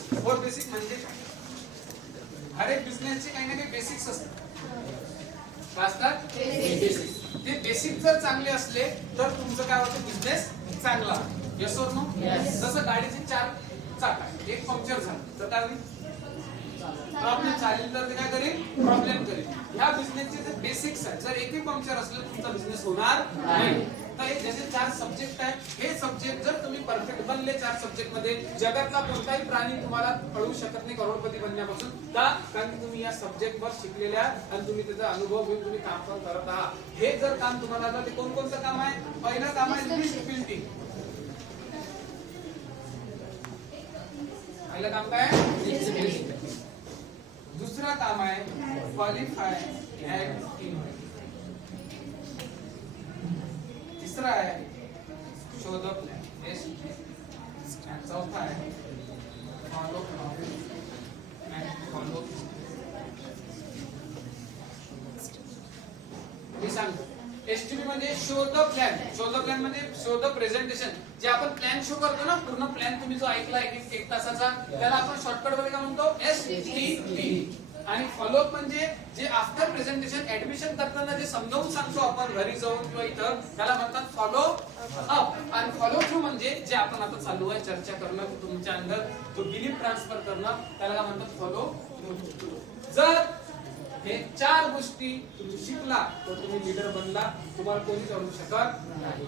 Basic. Four basic म्हणजे काय? हर एक बिझनेसचे काही ना काही बेसिक्स असतात. काय असतात? बेसिक. ते बेसिक जर चांगले असले तर तुमचं काय होतं, बिझनेस चांगला. येस और नो? जसं गाडीचे 4 चाक आहे, एक पंक्चर झालं तर काय होईल? प्रॉब्लेम चालेल तर ते काय करेल? प्रॉब्लेम करेल. ह्या बिझनेसचे जे बेसिक्स आहेत, जर एकही पंक्चर असलं तुमचा बिझनेस होणार नाही. तर हे जसे 4 सब्जेक्ट आहेत, हे सब्जेक्ट जर तुम्ही परफेक्ट बनले 4 सब्जेक्ट मध्ये, जगातला कोणताही प्राणी तुम्हाला पळवू शकत नाही करोडपती बनण्यापासून. का? कारण की तुम्ही या सब्जेक्ट वर शिकलेल्या आणि तुम्ही त्याचा अनुभव घेऊन तुम्ही काम पण करत आहात. हे जर काम तुम्हाला आता, ते कोणकोणतं काम आहे? पहिलं काम आहे लिस्ट बिल्डिंग. पहिलं काम काय? List building. दूसरा काम है क्वालिफाई एंड इनोवेट. तीसरा है शो द प्लान. चौथा है फॉलो एंड फॉलो. मी सांगतो, एसटीपी म्हणजे show the plan. Show the plan म्हणजे शो द प्रेझेंटेशन. जे आपण प्लॅन शो करतो ना, पूर्ण प्लॅन तुम्ही जो ऐकला एक तासाचा, त्याला आपण शॉर्टकट मध्ये काय म्हणतो? एसटीपी. आणि फॉलोअप म्हणजे जे आफ्टर प्रेझेंटेशन ऍडमिशन करताना जे समजावून सांगतो आपण घरी जाऊन किंवा इथं, त्याला म्हणतात फॉलो अप. आणि फॉलो थ्रू म्हणजे जे आपण आता चालू आहे चर्चा करणं, तुमच्या अंदर तो बिलीफ ट्रान्सफर करणं, त्याला काय म्हणतात? Follow through. जर हे 4 गोष्टी तुम्ही शिकला तर तुम्ही लीडर बनला. तुम्हाला कोणी करू शकत नाही.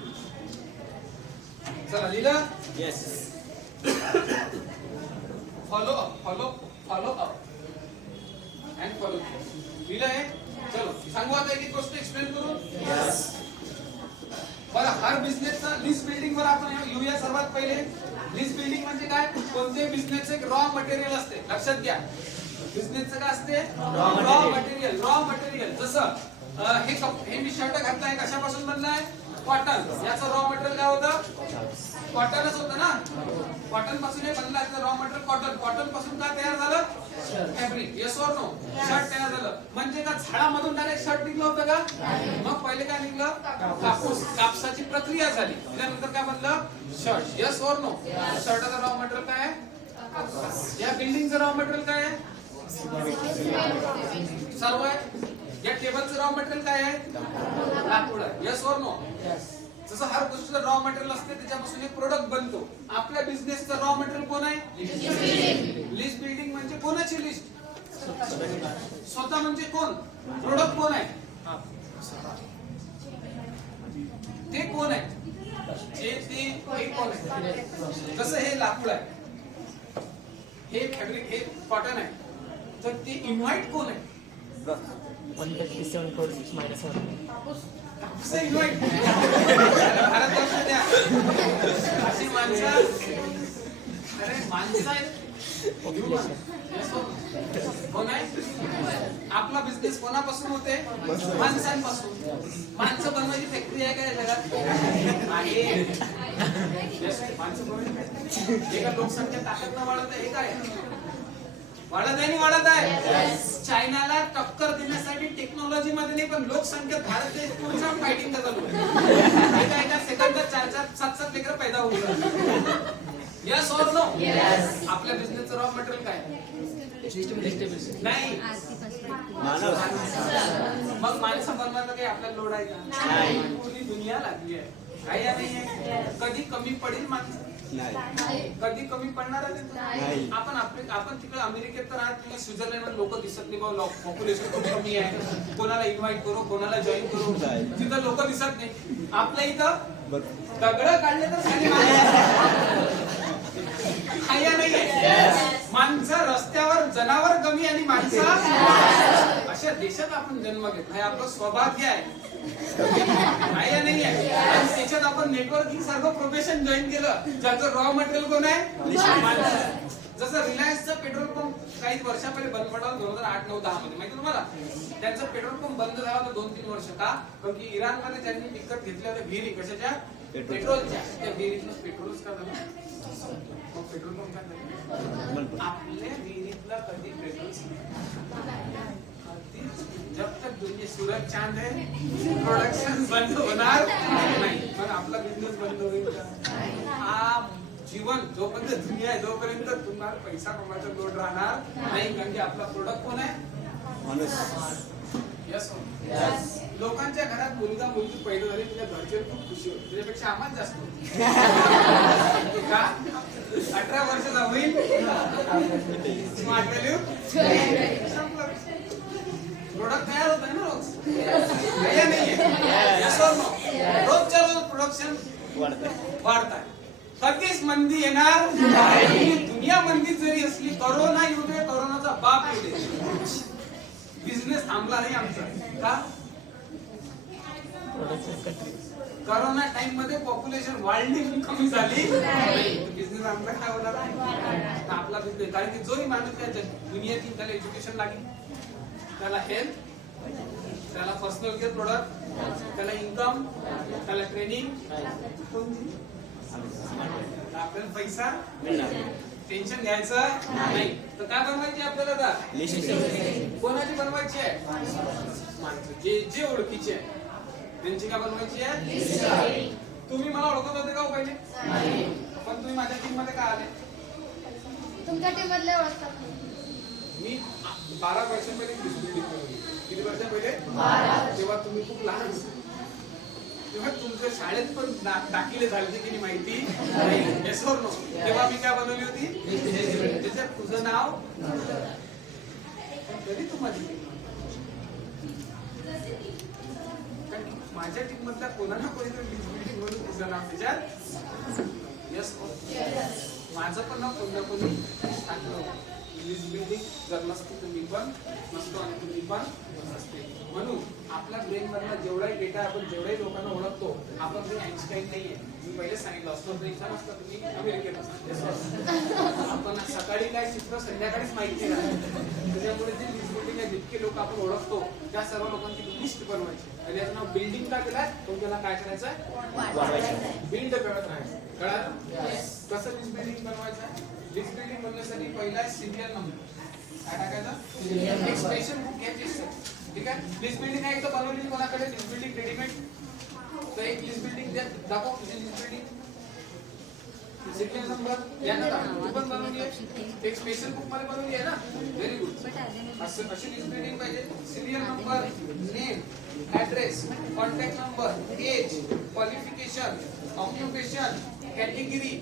चला लिहिलं? Yes. Follow up, follow up and follow through. लिहिलं आहे? चलो सांगू आता एक गोष्ट एक्सप्लेन करू. यस. बघा, हर बिझनेसचा लिस्ट बिल्डिंग वर आपण येऊया. सर्वात पहिले लिस्ट बिल्डिंग म्हणजे काय? कोणत्याही बिझनेसचे एक रॉ मटेरियल असते. लक्षात घ्या, बिझनेसचं काय असते? Raw material. रॉ मटेरियल जसं हे मी शर्ट घातलाय, कशापासून बनलाय? कॉटन. याचं रॉ मटेरियल काय होतं? कॉटनच होतं ना. कॉटन पासून हे बनलं. Raw material cotton. कॉटन पासून काय तयार झालं? फॅब्रिक. येस और नो? शर्ट तयार झालं. म्हणजे का झाडामधून डायरेक्ट शर्ट निघलं होतं का? मग पहिले काय निघलं? कापूस. कापसाची प्रक्रिया झाली, त्यानंतर काय बनलं? शर्ट. येस और नो? शर्टाचं रॉ मटेरियल काय आहे? या बिल्डिंगचं रॉ मटेरियल काय आहे? सर्व आहे. या टेबलचं रॉ मटेरियल काय आहे? लाकूड आहे. येस और नो? जसं हर गोष्टीचं रॉ मटेरियल असते, त्याच्यापासून एक प्रोडक्ट बनतो. आपल्या बिझनेसचं रॉ मटेरियल कोण आहे? लिस्ट बिल्डिंग म्हणजे कोणाची लिस्ट? स्वतः म्हणजे कोण? प्रोडक्ट कोण आहे? ते कोण आहे? ते कोण आहे? जसं हे लाकूड आहे, हे फॅब्रिक, हे कॉटन आहे, तर ते इन्व्हाइट कोण आहे? 137 crores minus 1. इन्व्हाइट. अशी माणसं, अरे माणसं आहेत. कोण आहे? आपला बिझनेस कोणापासून होते? माणसांपासून. माणसं बनवायची फॅक्टरी आहे काय जगात? आहे. माणसं बनवायची. एका लोकसंख्या ताकद न वाढत आहे. हे काय वाढत आहे? वाढत आहे. चायनाला टक्कर देण्यासाठी टेक्नॉलॉजी मध्ये नाही, पण लोकसंख्येत भारत देश पूर्ण फायटिंग चालू आहे. एका सेकंदात 4-7 लेकर पैदा होतात. यस और नो? आपल्या बिझनेसचं रॉ मटेरियल काय नाही? मग माणसं बनवायला काही आपल्याला लोड आहे का? पूर्ण दुनिया लागली आहे. काही नाहीये. कधी कमी पडेल माणसं? कधी कमी पडणार आहे? आपण तिकडे अमेरिकेत तर आहात, तुम्ही स्वित्झर्लंड मध्ये लोक दिसत नाही. पॉप्युलेशन खूप कमी आहे. कोणाला इन्व्हाइट करू, कोणाला जॉईन करू, तिथं लोक दिसत नाही. आपल्या इथं दगड काढले तर नाहीये. माणसं रस्त्यावर, जनावर कमी आणि माणसं. अशा देशात आपण जन्म घेतला. हे आपलं सौभाग्य आहे. नाही आहे. आणि त्याच्यात आपण नेटवर्किंग सारखं प्रोफेशन जॉईन केलं, ज्याचं रॉ मटेरियल कोण आहे? जसं रिलायन्सचा पेट्रोल पंप काही वर्षा पहिले बंद पडला 2008, 9, 10 मध्ये. माहिती तुम्हाला? त्यांचा पेट्रोल पंप बंद झाला होता 2-3 वर्ष. का? कारण की इराण मध्ये त्यांनी विकत घेतल्या होत्या विहिरी. कशाच्या? पेट्रोलच्या. त्या विहिरीतलं पेट्रोलच का झालं? मग पेट्रोल पंप काय झालं? आपल्या विहिरीतला कधी पेट्रोल जब तक दुनिया सूरज चांद है प्रोडक्शन बंद होणार नाही. पण आपला बिझनेस बंद होईल का? जीवन जोपर्यंत दुनिया आहे जोपर्यंत तुम्हाला पैसा कमवायचा लोड राहणार नाही, कारण की आपला प्रोडक्ट कोण आहे? यस. लोकांच्या घरात मुलगा मुलगी पैदा झाली तुझ्या घरचे खूप खुशी होते, त्याच्यापेक्षा आम्हाला जास्त होते. का 18 वर्षाचा होईल स्मार्ट व्हॅल्यू प्रोडक्ट तयार होत आहे ना रोज, नाहीये रोजच्या रोज प्रोडक्शन वाढत आहे. कधीच मंदी येणार नाही. दुनिया मंदी जरी असली, करोना येऊ दे, करोनाचा बाप येऊ दे, बिझनेस थांबला नाही आमचा. का? करोना टाइम मध्ये पॉप्युलेशन वाढली कमी झाली, बिझनेस आमचा काय होणार? आपला बिझनेस. कारण की जोही माणूस त्या दुनियेतील त्याला एज्युकेशन लागेल, त्याला हेल्थ, त्याला पर्सनल केअर प्रोडक्ट, त्याला इन्कम, त्याला ट्रेनिंग, आपल्याला पैसा टेन्शन घ्यायचं नाही. तर काय बनवायची आपल्याला आता? कोणाची बनवायची आहे? माणसं जे ओळखीचे आहे त्यांची काय बनवायची आहे? तुम्ही मला ओळखत होते का पहिले? पण तुम्ही माझ्या टीम मध्ये का आले? तुमच्या टीम मधले ओळखतात. मी 12 वर्ष पहिले किती वर्ष पहिले? तेव्हा तुम्ही खूप लहान होते, तेव्हा तुमच्या शाळेत पण दाखिले झाले की माहिती नाही. येस और नो? तेव्हा मी काय बनवली होती? त्याच्यात तुझं नाव कधी तू माझी टीम. माझ्या टीम मधल्या कोणाला कोणीतरी म्हणून तुझं नाव त्याच्यात. येस. माझं पण नाव कोण ना कोणी टाकलं. लिस्ट बिल्डिंग जर नसते तुम्ही पण नसतो आणि तुम्ही पण नसते. म्हणून आपल्या ब्रेन मधला जेवढाही डेटा आपण जेवढ्याही लोकांना ओळखतो, आपण काही आईन्स्टाईन नाहीये. मी पहिले सांगितलं असतो तर इच्छा नसतं तुम्ही अमेरिकेत असता. आपण सकाळी काय चित्र संध्याकाळीच माहिती नाही. त्याच्यामुळे जे लिस्ट बिल्डिंग आहे, जितके लोक आपण ओळखतो त्या सर्व लोकांची लिस्ट बनवायची आणि याचं नाव बिल्डिंग का केलाय? तो त्याला काय करायचं? बिल्ड करत राहायचं. कळालं? कसं लिस्ट बिल्डिंग बनवायचं? लिस्ट बिल्डिंग बनवण्यासाठी पहिला सिरियल नंबर काय टाकायचा? एक स्पेशल बुक घ्यायची असते. ठीक आहे. लिस्ट बिल्डिंग आहे तर बनवली कोणाकडे? List building readymade. तर एक लिस्ट बिल्डिंग दाखव तुझी लिस्ट बिल्डिंग. सिरियल नंबर या ना, तू पण बनवली आहे, एक स्पेशल बुक मध्ये बनवली आहे ना. Very good. असं अशी लिस्ट बिल्डिंग पाहिजे. Serial number, name, address, contact number, age, qualification, occupation, category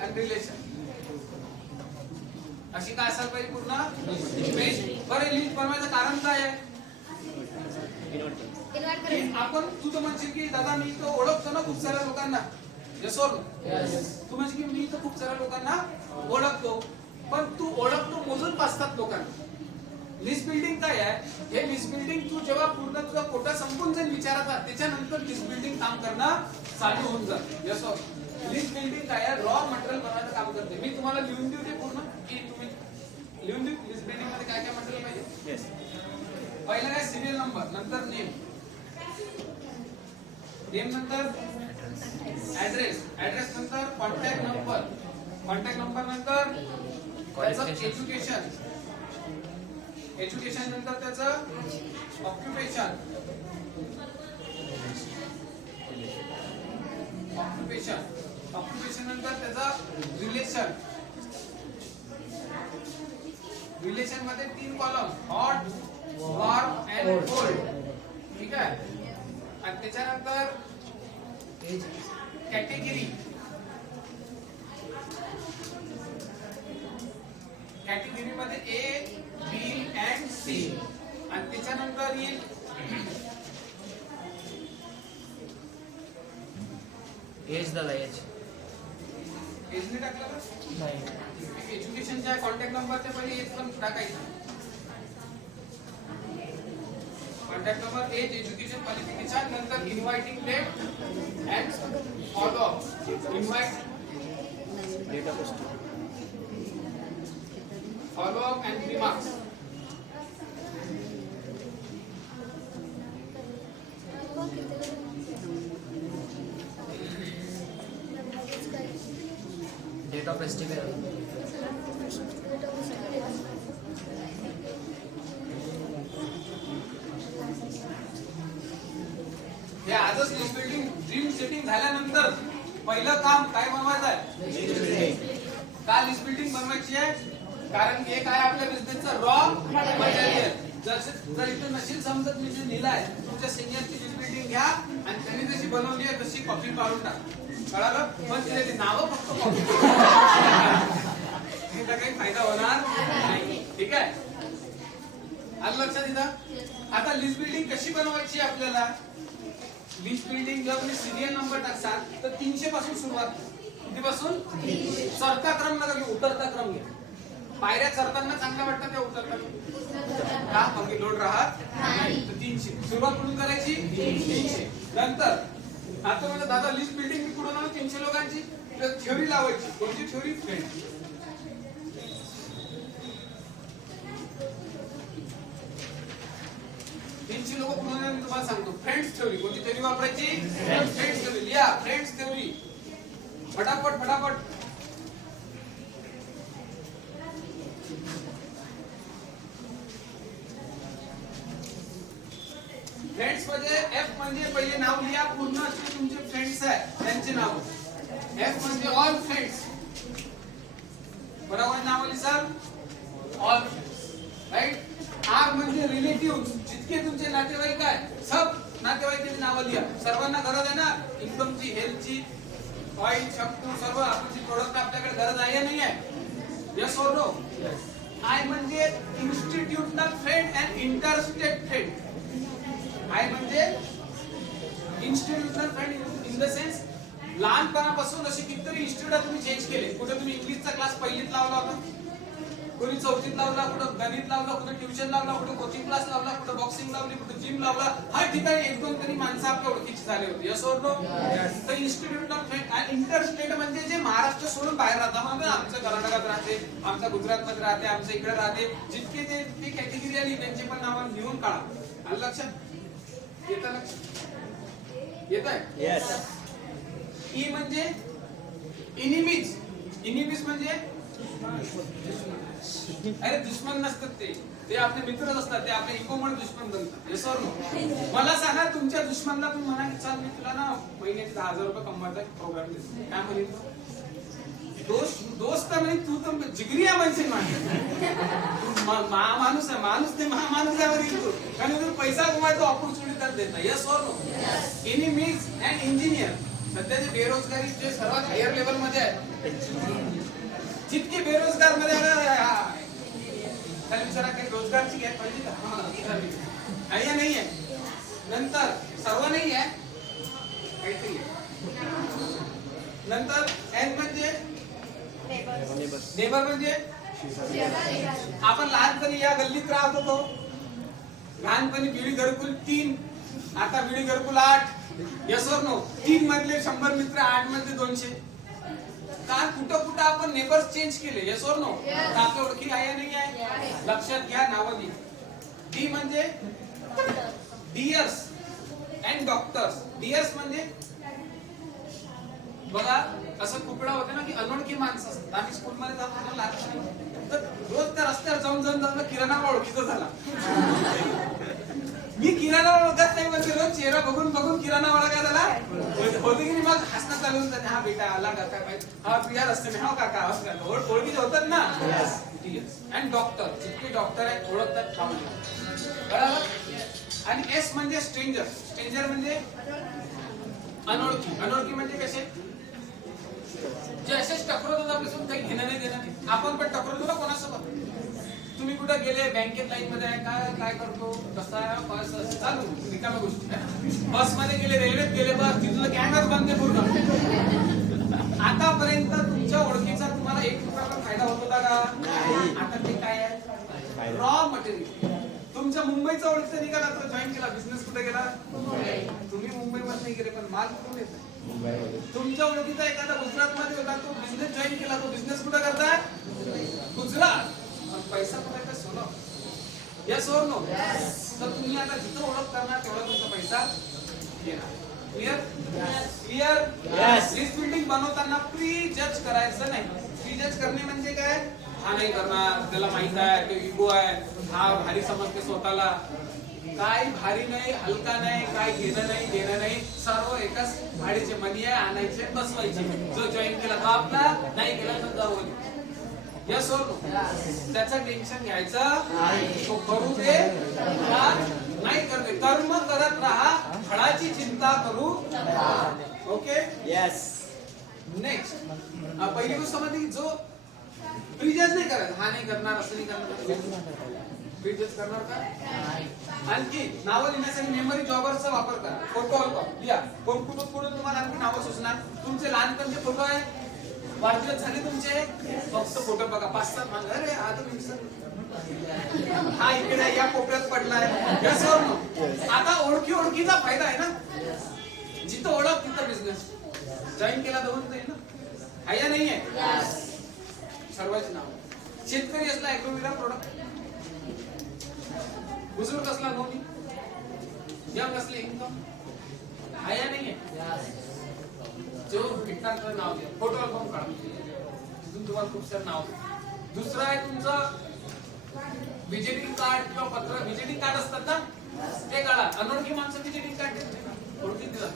and relation. अशी काय असायला पाहिजे पूर्ण. बरं, लिस्ट बनवायचं कारण काय आहे? आपण तू तर म्हणशील की दादा मी तो ओळखतो ना खूप साऱ्या लोकांना. यस और नो? तू म्हणशील की मी तर खूप साऱ्या लोकांना ओळखतो, पण तू ओळखतो मोजून 5-7 लोकांना. लिस्ट बिल्डिंग काय आहे? हे लिस्ट बिल्डिंग तू जेव्हा पूर्ण तुझा कोटा संपून जाईल विचाराचा, त्याच्यानंतर लिस्ट बिल्डिंग काम करणं चालू होऊन जात. यस और? लिस्ट बिल्डिंग काय आहे? रॉ मटेरियल बनवायचं काम करते. मी तुम्हाला लिहून देऊ ते पूर्ण की तुम्ही लिहून देऊ लिस्ट बिल्डिंग मध्ये काय काय मटेरियल पाहिजे. पहिला काय? सिरियल नंबर, नंतर नेम, नेम नंतर ऍड्रेस, ऍड्रेस नंतर कॉन्टॅक्ट नंबर, कॉन्टॅक्ट नंबर नंतर त्याचं एज्युकेशन, एज्युकेशन नंतर त्याचं ऑक्युपेशन, ऑक्युपेशन, ऑक्युपेशन नंतर त्याचं रिलेशन, रिलेशन मध्ये 3 column, hot, warm and cold. ठीक आहे. आणि त्याच्यानंतर कॅटेगरी, कॅटेगरी मध्ये ए, बी अँड सी. आणि त्याच्यानंतर येईल एज दादा एज. एज ने टाकलं का? नाही. एज्युकेशनच्या कॉन्टॅक्ट नंबरच्या पहिले एज पण टाकायचं. Contact number, age, education, qualification, नंतर inviting date and follow up. Invite, date of birth, follow up and remarks. Date of festival. हे आजच लिस्ट बिल्डिंग ड्रीम सेटिंग झाल्यानंतर पहिलं काम काय बनवायचं आहे? का लिस्ट बिल्डिंग बनवायची आहे? कारण एक आहे आपल्या बिझनेसचं रॉ मटेरियल. जर इथं नशील समजत मी जे लिहिलं आहे तुमच्या सिनियरची लिस्ट बिल्डिंग घ्या आणि त्यांनी जशी बनवली आहे तशी कॉपी काढून टाक. कळालं? पण तिथे नावं फक्त कॉपी काही फायदा होणार नाही. ठीक आहे, आलं लक्षात इथं? आता लिस्ट बिल्डिंग कशी बनवायची आपल्याला? लिस्ट बिल्डिंग जर तुम्ही सिरियल नंबर टाकसाल तर 300 पासून सुरुवात. कितीपासून? चढता क्रम नका घेऊ, उतरता क्रम घ्या. पायऱ्या चढताना चांगल्या वाटतात त्या उतरताना का? बाकी लोड राहत नाही. तर 300 सुरुवात कुठून करायची? 300. नंतर आता म्हणजे दादा लिस्ट बिल्डिंग मी कुठून आणू? 300 लोकांची थ्योरी लावायची. कोणती थ्योरी? फ्रेंड. 300 लोक कुठून आणू तुम्हाला सांगतो. Friends theory. कोणती थ्योरी वापरायची? Friends theory. लिहा फ्रेंड्स थ्योरी. फटाफट फटाफट. फ्रेंड्स म्हणजे एफ म्हणजे पहिले नाव लिहा पूर्ण जे तुमचे फ्रेंड्स आहेत त्यांचे नाव. एफ म्हणजे ऑल फ्रेंड्स. बरोबर नाव लिहा ऑल फ्रेंड्स. राइट. आर म्हणजे रिलेटिव्ह. जितके तुमचे नातेवाईक आहे सब नातेवाईकांची नाव लिहा. सर्वांना गरज आहे ना इन्कमची, हेल्थची, ऑइल, शॅम्पू सर्व आपली प्रोडक्ट आपल्याकडे गरज आहे नाही आहे? यस और नो? आय म्हणजे institutional friend and interstate friend. I म्हणजे institutional friend in the sense लहानपणापासून असे कितीतरी इन्स्टिट्यूट तुम्ही चेंज केले. कुठे तुम्ही इंग्लिशचा क्लास पहिलीत लावला होता, कोणी चौथीत लावला, कुठं गणित लावला, कुठं ट्युशन लावला, कुठं कोचिंग क्लास लावला, कुठं बॉक्सिंग लावली, कुठं जिम लावला. हर ठिकाणी एक दोन तरी माणसं आपल्या ओळखीची झाले होते. यस और नो? तर इन्स्टिट्यूशनल फ्रेंड आणि इंटरस्टेट म्हणजे जे महाराष्ट्र सोडून बाहेर राहतात. म्हणजे आमचं कर्नाटकात राहते, आमचं गुजरातमध्ये राहते, आमचं इकडे राहते. जितके ते कॅटेगरी आली त्यांचे पण नाव लिहून काढा. आलं लक्षात? येतं लक्षात? येत आहे? येस. ई म्हणजे इनिमीज. इनिमीज म्हणजे अरे दुश्मन नसतात ते आपले मित्रच असतात. ते आपल्या इकोमुळे दुश्मन बनतात. हे सर मला सांगा तुमच्या दुश्मनला तुम्ही म्हणा की चाल मी तुला ना महिन्याचे 10,000 रुपये कमवायचा प्रोग्राम देतो. काय म्हणेल? दोस्त म्हणजे तू तर जिगरी आहे म्हणजे माणूस आहे. माणूस ते माणूस आहे तू. कारण तू पैसा कमवायचा ऑपॉर्च्युनिटी देता. यस और नो? Enemies and engineer. सध्याची बेरोजगारी जे सर्वात हायर लेवल मध्ये आहे. जितके बेरोजगार मध्ये विचारा काही रोजगारची घ्या पाहिजे का? नाही आहे. नंतर सर्व नाही आहे काहीतरी. नंतर एन म्हणजे नेबर म्हणजे आपण लहानपणी या गल्लीत राहत होतो. लहानपणी बिडी घरकुल 3, आता बिडी घरकुल 8. यस और नो? 3 मधले 100 मित्र, 8 मधले 200. का कुठं कुठं आपण नेबर्स चेंज केले. यस और नो? आपल्या ओळखी आहे नाही आहे? लक्षात घ्या नावं लिहा. डी म्हणजे डियर्स अँड डॉक्टर्स. डियर्स म्हणजे बघा असं खूप वेळा होते ना की अनोळखी माणसं असतात. आम्ही स्कूलमध्ये जातो लहानपणी तर रोज त्या रस्त्यावर जाऊन किराणा ओळखीचा झाला. मी किराणा ओळखत नाही म्हणजे रोज चेहरा बघून किराणा ओळखा झाला होते की मग हसणं चालू होतं. हा बेटा आला काका, हा प्रिया रस्ते हा काका ओळखीचे होतात ना. And doctor. जितके डॉक्टर आहेत ओळखतात बरोबर. आणि एस म्हणजे स्ट्रेंजर. स्ट्रेंजर म्हणजे अनोळखी. अनोळखी म्हणजे कसे? जे असेच टकरवतात आपल्यासोबत काही घेणं नाही देणं नाही. आपण पण टकरवतो ना कोणासोबत. तुम्ही कुठे गेले बँकेत लाईन मध्ये आहे काय करतो कसा बस चालू रिकाम्या गोष्टी. बस मध्ये गेले, रेल्वेत गेले, बस तिथलं गँगच बंद पूर्ण. आतापर्यंत तुमच्या ओळखीचा तुम्हाला 1 रुपयाचा फायदा होत होता का? आता ते काय आहे? Raw material. तुमच्या मुंबईचा ओळखीचा निघाला तर जॉईन केला. बिझनेस कुठे गेला? तुम्ही मुंबईमध्ये नाही गेले पण माल कुठून येतो? तुमच्या ओळखीचा एखादा गुजरात मध्ये होता तो बिझनेस जॉईन केला. तो बिझनेस कुठे करताय? गुजरात. पैसा कुठे? सोनं. यस और नो? तर तुम्ही आता जिथं ओळख करणार तेवढा तुमचा पैसा येणार. क्लिअर? क्लिअर? लिस्ट बिल्डिंग बनवताना प्री जज करायचं नाही. प्री जज करणे म्हणजे काय? हा नाही करणार, त्याला माहित आहे, तो इगो आहे, हा भारी समजते स्वतःला. काय भारी नाही, हलका नाही, काय घेणं नाही देणं नाही, सर्व एकाच भाडीचे मनी आहे, आणायचे बसवायचे. जो जॉईन केला तो आपला, नाही केला तर जाऊ. यस और नो? त्याचं टेन्शन घ्यायचं तो करू दे का नाही करू दे, कर्म करत राहा, फळाची चिंता करू. Okay yes. नेक्स्ट पहिली गोष्ट म्हणजे की जो प्रिजज नाही करायचा, हा नाही करणार, असं नाही करणार, प्रिजज करणार का? आणखी नावं लिहिण्यासाठी मेमरी जॉबरचा वापर करा. फोटो अल्बम लिहा. कुठून तुम्हाला आणखी नावं सुचणार? तुमचे लहानपणचे फोटो आहे, वाढदिवस झाले तुमचे, फक्त फोटो बघा. 5-7 मागे, अरे हा हा इकडे या कोपऱ्यात पडलाय. आता ओळखीचा फायदा आहे ना, जिथं ओळख तिथं बिझनेस. जॉईन केला दोन ना, आहे या नाहीये? सर्वांचे नाव. शेतकरी असला ॲग्रोविरा प्रोडक्ट, बुजुर्ग असला नोंदी, यंग असले इन्कम, आहे या नाहीये? जो भेटणार तर नाव द्या. फोटो अल्बम काढा, तिथून तुम्हाला खूप सारे नाव. दुसरं आहे तुमचं व्हिजिटिंग कार्ड किंवा पत्र. व्हिजिटिंग कार्ड असतात ना, ते काढा. अनोळखी माणसं व्हिजिटिंग कार्ड देतात, ओळखी दिला.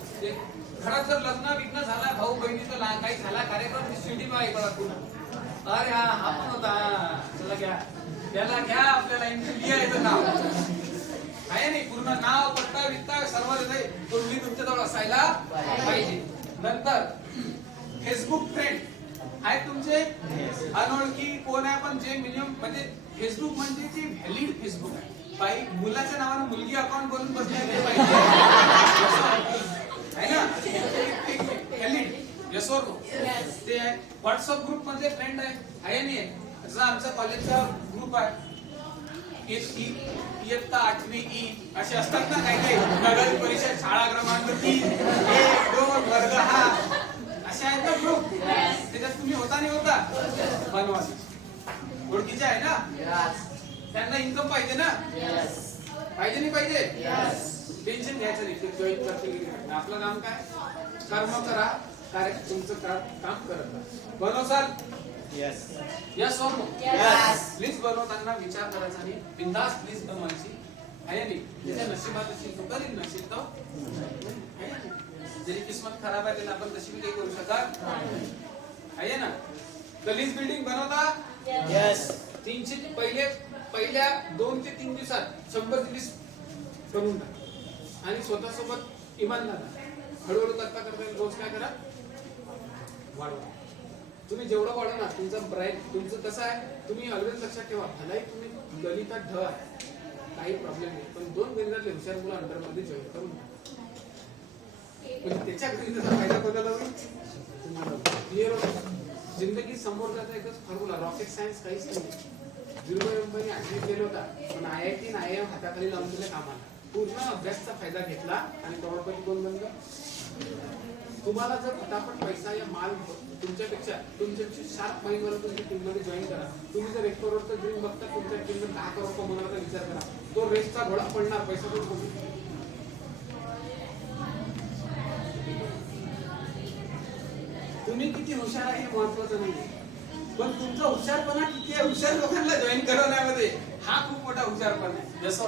घरात जर लग्न झाला, भाऊ बहिणीचा काही झाला कार्यक्रम, सीडी बघा पुन्हा, अरे हा पण होता, चला घ्या, त्याला घ्या, आपल्याला लिहायचं नाव आहे नाही, पूर्ण नाव, पत्ता वित्ता सर्व पूर्वी तुमच्याजवळ असायला पाहिजे. नंतर फेसबुक फ्रेंड आहेत तुमचे, अनोळखी कोण आहे पण जे मिनिमम म्हणजे फेसबुक म्हणजे जे व्हॅलिड फेसबुक आहे. बाई मुलाच्या नावानं मुलगी अकाउंट बनवून बसले पाहिजे आहे ना, व्हॅलिड. यस और नो? ते आहे. व्हॉट्सअप ग्रुप मध्ये फ्रेंड आहे नाही? जसं आमचा कॉलेजचा ग्रुप आहे, इयत्ता 8वी ई असे असतात ना काही नगर परिषद शाळा क्रमांक 3, 1, 2 वर्ग हा, असे आहेत ना ग्रुप. त्याच्यात तुम्ही होता नाही होता? बनवा. ओळखीचे आहे ना, त्यांना इन्कम पाहिजे ना, पाहिजे नाही पाहिजे? टेन्शन घ्यायचं नाही, जॉईन करतील. आपलं काम काय? कर्म करा, कार्य तुमचं काम करत राहा. बनव सर. यस. यस और नो? यस. लिस्ट बनवताना विचार करायचा आणि बिंदास लिस्ट बनवायची आहे नाही. त्याच्या नशिबात असेल तो करीन, नशीब तो आहे ना. जरी किस्मत खराब आहे त्याला आपण तशी काही करू शकत आहे ना. तर लिस्ट बिल्डिंग बनवता. यस. 300 पहिल्या 2 ते 3 दिवसात 100 ची लिस्ट बनवून टाका आणि स्वतःसोबत इमानदार राहा. हळूहळू करता रोज काय करा, वाढवा. तुम्ही जेवढं वाढवणार तुमचा ब्राईन तुमचं कसं आहे, तुम्ही ऑलवेज लक्षात ठेवा, भलाही तुम्ही गणितात ढ आहे, काही प्रॉब्लेम नाही, पण 2 गणितातले हुशार मुलं अंडरमध्ये जॉईन करून म्हणजे त्याच्या गणिताचा फायदा कोणाला होईल? क्लिअर होतं? जिंदगी समोर जाता एकच फॉर्म्युला, रॉकेट सायन्स काहीच नाही. धीरुभाई अंबानी 8वीत गेला होता, पण IIT आणि IIM हाताखाली लावून दिले कामाला. पूर्ण अभ्यासचा फायदा घेतला आणि करोडपती कोण बनलं? तुम्हाला जर फटाफट पैसा या माल तुमच्यापेक्षा शार्प माइंड वर तुमच्या टीम मध्ये जॉईन करा. तुम्ही जर 1 करोडचा ड्रीम बघता, तुमच्या टीम मध्ये 10 करोड कमवण्याचा विचार करा. तो रेसचा घोडा पडणार, पैसा पण कमी. तुम्ही किती हुशार आहे हे महत्वाचं नाही, पण तुमचा हुशारपणा किती आहे हुशार लोकांना जॉईन करवण्यामध्ये, हा खूप मोठा हुशारपणा आहे. जसं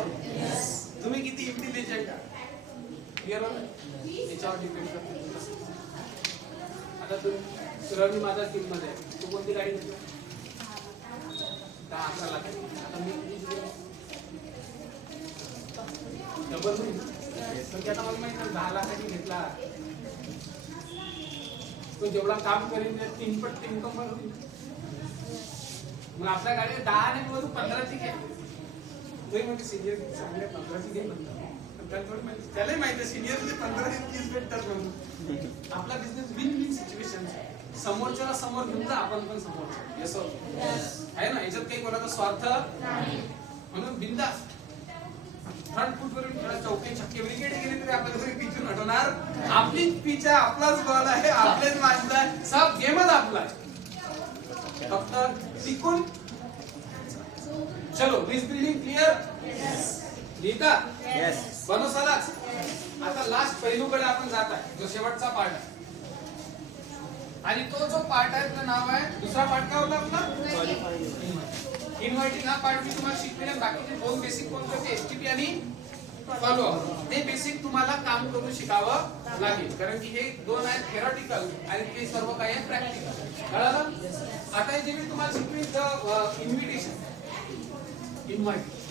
तुम्ही किती इंटेलिजंट आहात, क्लिअर होतं? याच्यावर डिपेंड करते. आता रवी माझ्या टीम मध्ये आहे, तू कोणती गाडी घेतला? 10-11 लाख. आता मी डबल होईल ना, पण आता मला माहिती 10 लाखाची घेतला, तो जेवढा काम करेन 3 पट इन्कम होईल. मग आपल्या गाडीला 10 नाही मग 15ची घे. तरी म्हणजे सिनियर चांगले 15ची घे म्हणतात, त्याला माहिती सिनियर 15-30 भेटतात म्हणून. आपला बिझनेस विन विन सिच्युएशन, समोरच्याला समोर घेऊन जा, आपण पण समोर. यस आहे ना, याच्यात काही कोणाचा स्वार्थ म्हणून बिंदास फ्रंट फूट वरून खेळा. चौके छक्के विकेट गेले तरी आपल्याला घरी पिचून हटवणार. आपलीच पिच आहे, आपलाच बॉल आहे, आपलेच माणसं आहे, सब गेमच आपला आहे, फक्त टिकून. चलो लिस्ट बिल्डिंग क्लिअर? लिहिता? यस. बनवसालाच. आता लास्ट पैलूकडे आपण जात आहे, जो शेवटचा पार्ट आहे. आणि तो जो पार्ट आहे त्याचं नाव आहे, दुसरा पार्ट काय होता आपला? इन्व्हायटिंग. हा पार्ट मी तुम्हाला शिकवेन. बाकीचे 2 बेसिक कोणते होते? STP आणि फॉलो हे बेसिक तुम्हाला काम करून शिकावं लागेल, कारण की हे दोन आहेत थेरॉटिकल आणि ते सर्व काही आहे प्रॅक्टिकल. कळालं? आता जे मी तुम्हाला शिकवीन इन्व्हिटेशन, इन्व्हाइट